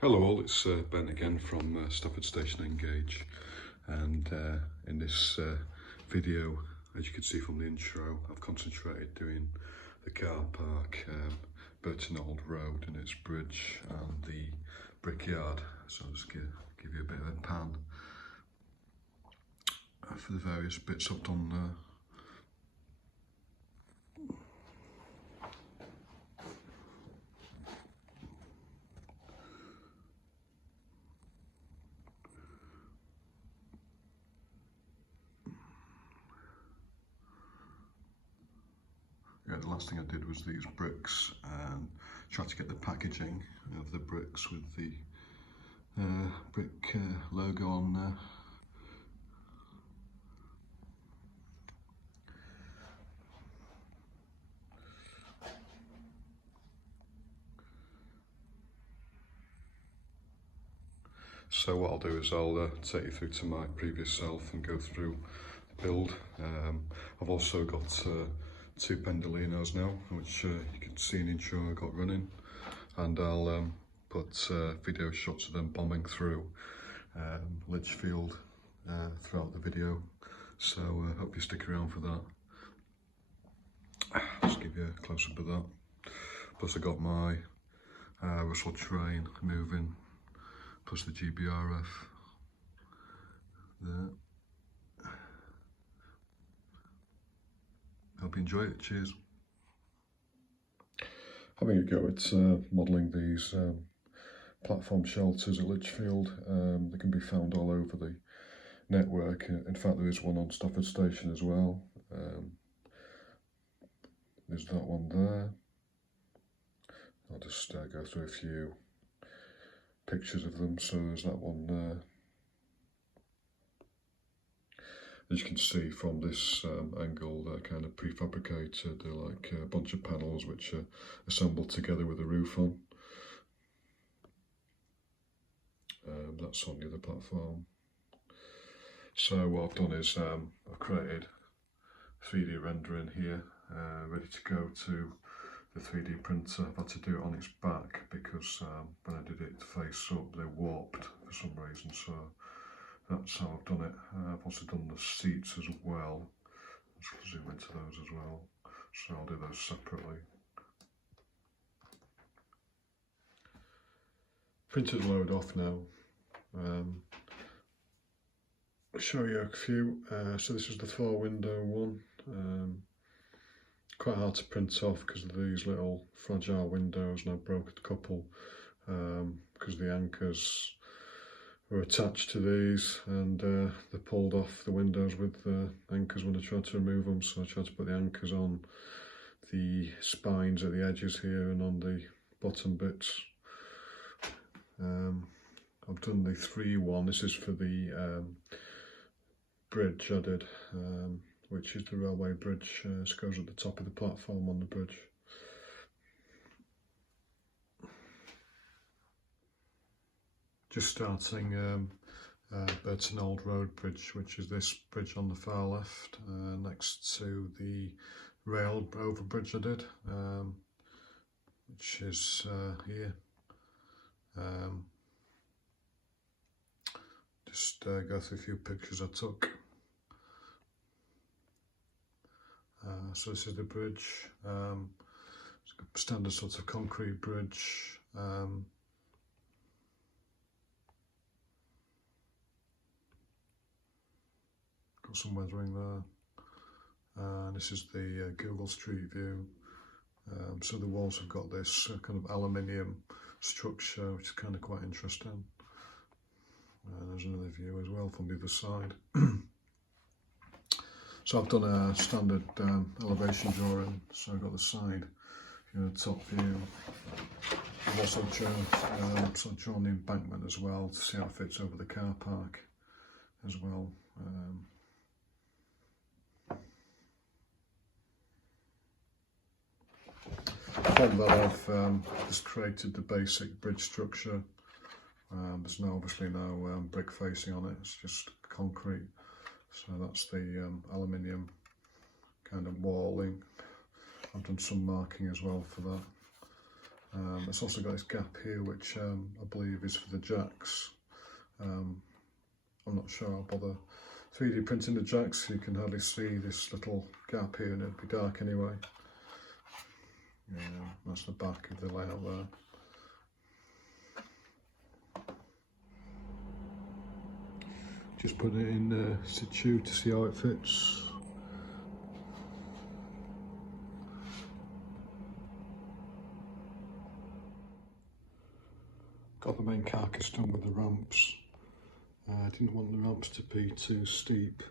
Hello all, it's Ben again from Stafford Station Engage, and in this video, as you can see from the intro, I've concentrated doing the car park, Burton Old Road and its bridge, and the Brickyard. So I'll just give you a bit of a pan for the various bits I've done. Yeah, the last thing I did was these bricks and tried to get the packaging of the bricks with the brick logo on there. So what I'll do is I'll take you through to my previous self and go through the build. I've also got two Pendolinos now, which you can see in the intro I got running, and I'll put video shots of them bombing through Lichfield throughout the video, so hope you stick around for that. Just give you a close-up of that. Plus I got my Russell train moving, plus the GBRF there. Hope you enjoy it. Cheers. Having a go at modelling these platform shelters at Lichfield. They can be found all over the network. In fact, there is one on Stafford Station as well. There's that one there. I'll just go through a few pictures of them. So there's that one there. As you can see from this angle, they're kind of prefabricated. They're like a bunch of panels which are assembled together with a roof on. That's on the other platform. So what I've done is I've created 3D rendering here, ready to go to the 3D printer. I've had to do it on its back because when I did it face up, they warped for some reason. So that's how I've done it. I've also done the seats as well. Let's zoom into those as well. So I'll do those separately. Printed load off now. I'll show you a few. So this is the 4-window one. Quite hard to print off because of these little fragile windows, and I broke a couple because the anchors were attached to these, and they pulled off the windows with the anchors when I tried to remove them. So I tried to put the anchors on the spines at the edges here and on the bottom bits. I've done the 3-1. This is for the bridge I did, which is the railway bridge. This goes at the top of the platform on the bridge. Just starting Burton Old Road Bridge, which is this bridge on the far left, next to the rail over bridge I did, which is here. Just go through a few pictures I took. So this is the bridge. It's a standard sort of concrete bridge. Got some weathering there. This is the Google Street View. So the walls have got this kind of aluminium structure, which is kind of quite interesting. There's another view as well from the other side. So I've done a standard elevation drawing. So I've got the side, top view. I've also drawn the embankment as well to see how it fits over the car park as well. From that I've just created the basic bridge structure. There's obviously no brick facing on it, it's just concrete. So that's the aluminium kind of walling. I've done some marking as well for that. It's also got this gap here, which I believe is for the jacks. I'm not sure I'll bother 3D printing the jacks. You can hardly see this little gap here, and it'd be dark anyway. That's the back of the layout there. Just put it in situ to see how it fits. Got the main carcass done with the ramps. I didn't want the ramps to be too steep.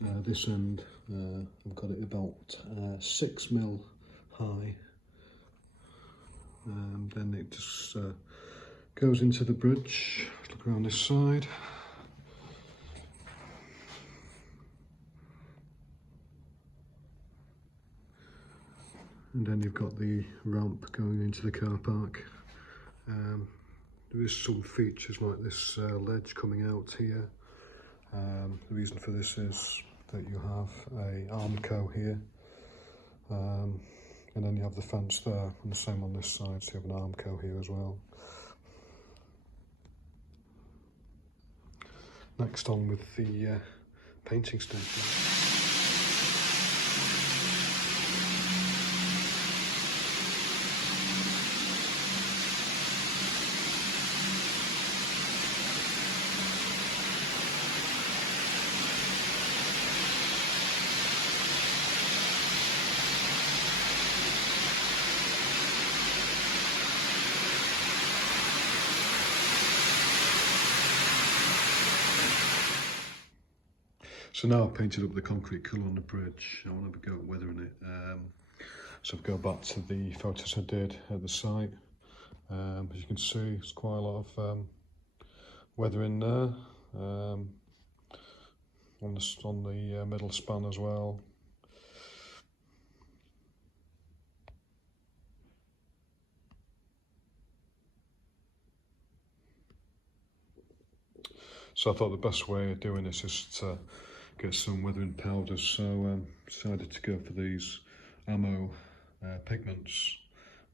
This end, I've got it about 6 mil high. Then it just goes into the bridge. Look around this side. And then you've got the ramp going into the car park. There is some features like this ledge coming out here. The reason for this is that you have a Armco here, and then you have the fence there, and the same on this side, so you have an Armco here as well. Next on with the painting station. So now I've painted up the concrete colour on the bridge. I want to go weathering it. So I'll go back to the photos I did at the site. As you can see, there's quite a lot of weathering there. On the middle span as well. So I thought the best way of doing this is to get some weathering powders, so decided to go for these ammo pigments,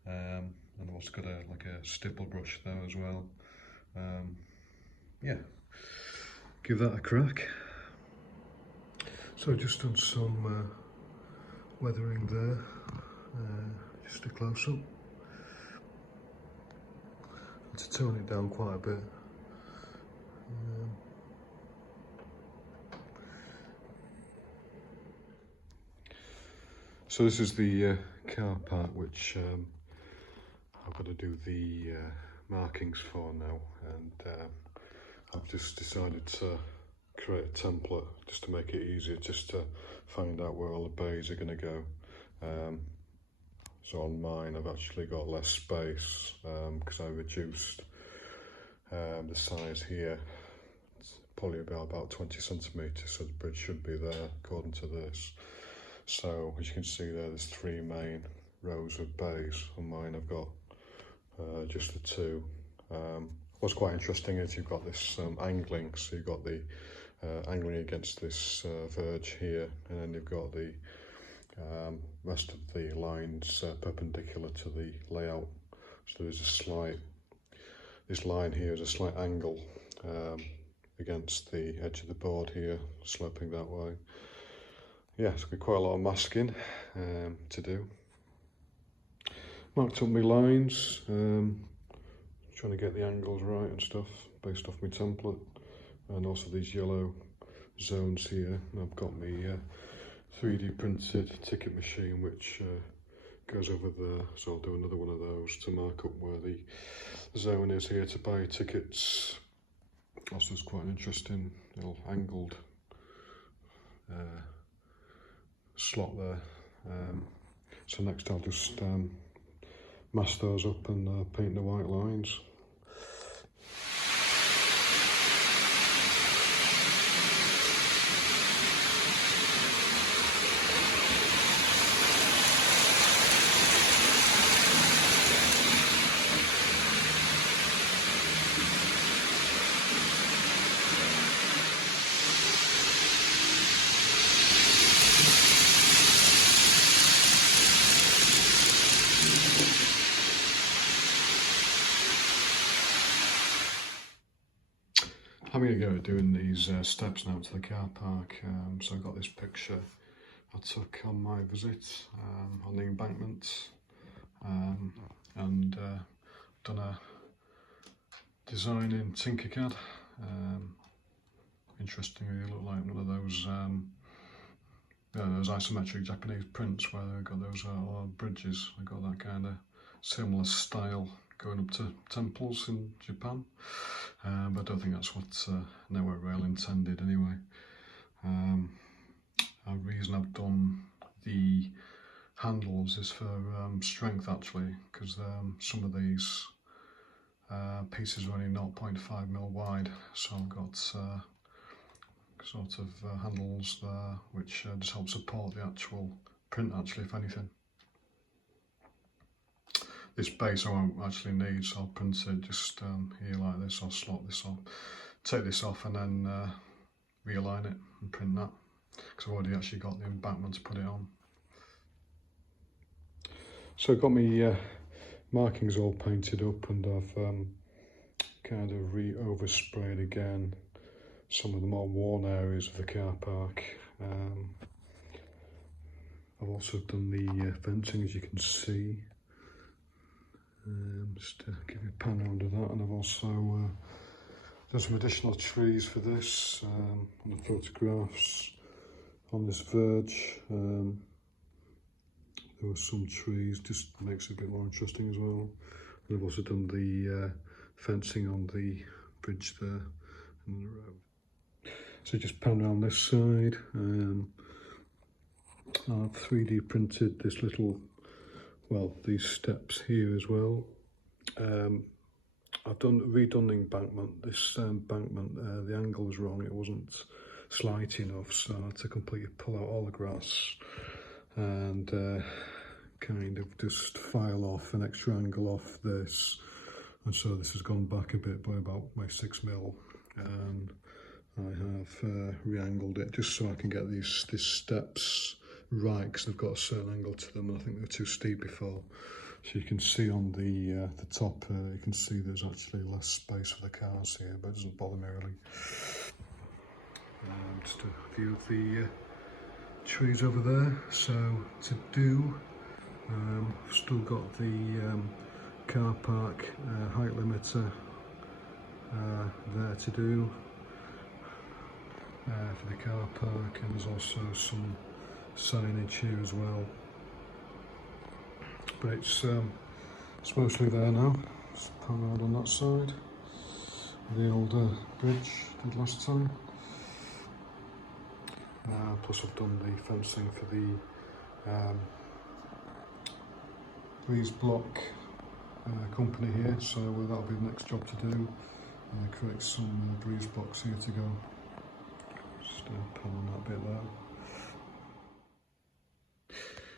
and I've also got a stipple brush there as well. Yeah, give that a crack. So just done some weathering there, just a close up. Had to tone it down quite a bit. So this is the car park which I've got to do the markings for now, and I've just decided to create a template just to make it easier, just to find out where all the bays are going to go. So on mine I've actually got less space because I reduced the size here. It's probably about 20 centimetres, so the bridge should be there according to this. So as you can see there, there's 3 main rows of bays. On mine I've got just the 2. What's quite interesting is you've got this angling, so you've got the angling against this verge here, and then you've got the rest of the lines perpendicular to the layout. So there's a slight, this line here is a slight angle against the edge of the board here, sloping that way. Yeah, it's going to be quite a lot of masking to do. Marked up my lines, trying to get the angles right and stuff based off my template, and also these yellow zones here. And I've got my 3D printed ticket machine which goes over there, so I'll do another one of those to mark up where the zone is here to buy tickets. Also, it's quite an interesting little angled slot there. So next I'll just mask those up and paint the white lines. having a go at doing these steps now to the car park. So I got this picture I took on my visit on the embankment, and done a design in Tinkercad. Interestingly, they look like one of those isometric Japanese prints where they've got those bridges. They've got that kind of similar style going up to temples in Japan, but I don't think that's what Network Rail intended anyway. The reason I've done the handles is for strength, actually, because some of these pieces are only 0.5mm wide, so I've got sort of handles there which just help support the actual print, actually, if anything. This base I won't actually need, so I'll print it just here like this. I'll slot this off, take this off, and then realign it and print that, because I've already actually got the embankment to put it on. So I've got my markings all painted up, and I've kind of oversprayed again some of the more worn areas of the car park. I've also done the fencing, as you can see. Just to give you a pan around of that, and I've also done some additional trees for this on the photographs. On this verge, there were some trees, just makes it a bit more interesting as well. And I've also done the fencing on the bridge there and the road. So just pan around this side. I've 3D printed this little, well, these steps here as well. I've redone the embankment. This embankment, the angle was wrong. It wasn't slight enough, so I had to completely pull out all the grass and kind of just file off an extra angle off this. And so this has gone back a bit by about 6mm, and I have re-angled it just so I can get these steps right, because they've got a certain angle to them, and I think they're too steep before. So you can see on the top, you can see there's actually less space for the cars here, but it doesn't bother me really. Just a view of the trees over there. So to do, I've still got the car park height limiter there to do for the car park, and there's also some signage here as well. But it's mostly there now. Just pan around on that side. The older bridge did last time. Plus I've done the fencing for the breeze block company here, so that'll be the next job to do. Create some breeze blocks here to go. Just pan on that bit there.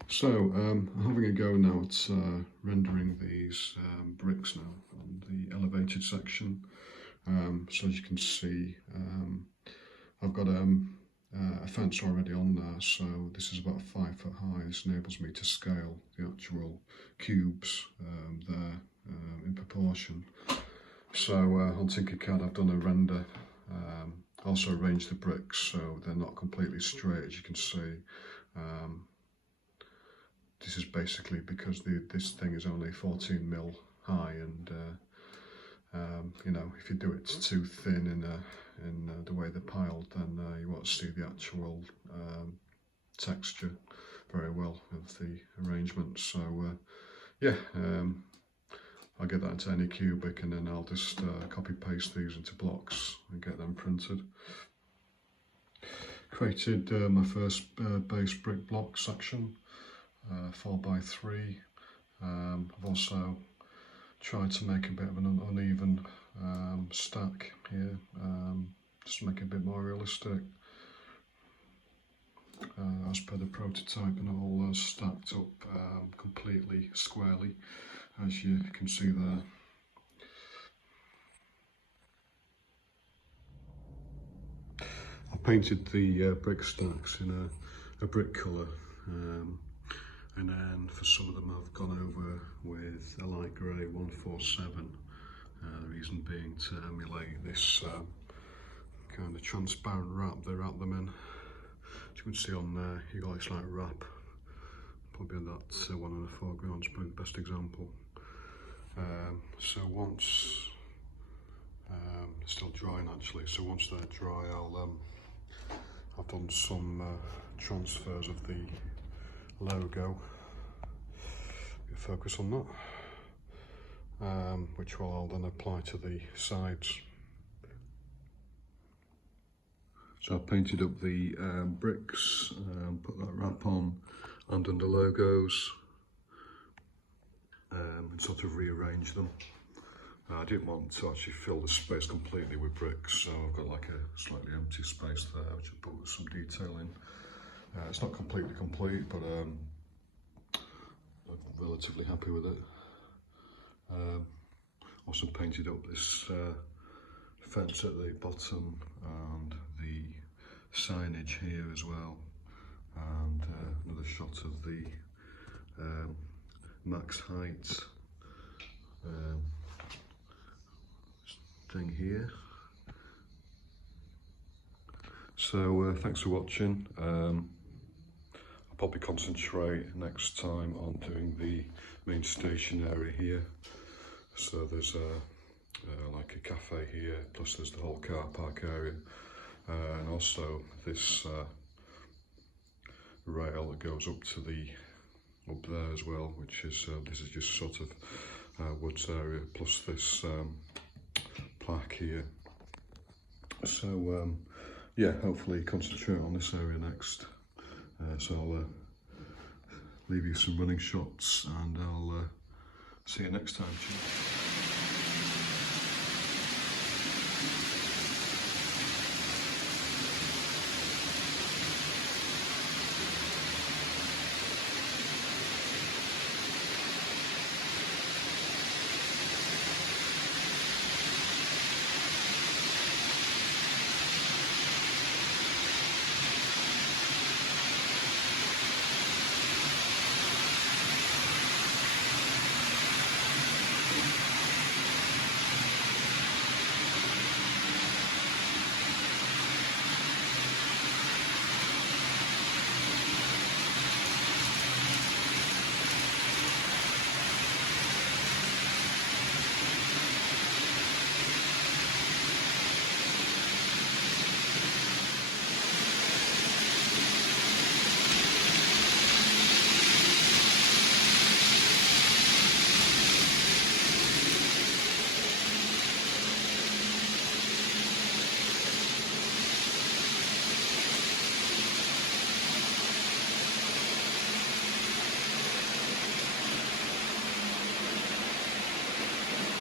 So I'm having a go now at rendering these bricks now on the elevated section. So as you can see, I've got a fence already on there, so this is about 5 foot high. This enables me to scale the actual cubes there in proportion. So on Tinkercad I've done a render, also arranged the bricks so they're not completely straight, as you can see. This is basically because this thing is only 14mm high, and you know, if you do it too thin in the way they're piled, then you won't see the actual texture very well of the arrangement. So yeah, I'll get that into any cubic, and then I'll just copy paste these into blocks and get them printed. Created my first base brick block section, 4x3. I've also tried to make a bit of an uneven stack here, just to make it a bit more realistic, as per the prototype, and all stacked up completely squarely, as you can see there. I painted the brick stacks in a brick colour, and then for some of them I've gone over with a light grey 147, the reason being to emulate this kind of transparent wrap they wrap them in. As you can see on there, you got this like wrap, probably that 1 4 grams, probably the best example. So once it's still drying actually, so once they're dry, I've done some transfers of the logo. Focus on that, which I'll then apply to the sides. So I've painted up the bricks, put that wrap on, and done the logos, and sort of rearrange them. I didn't want to actually fill the space completely with bricks, so I've got like a slightly empty space there, which I put some detail in. It's not completely complete, but I'm relatively happy with it. Also painted up this fence at the bottom and the signage here as well, and another shot of the max height thing here. So thanks for watching. I'll probably concentrate next time on doing the main station area here. So there's like a cafe here, plus there's the whole car park area, and also this rail that goes up to up there as well, which is this is just sort of woods area, plus this plaque here. So yeah, hopefully concentrate on this area next. So I'll leave you some running shots, and I'll see you next time. Cheers.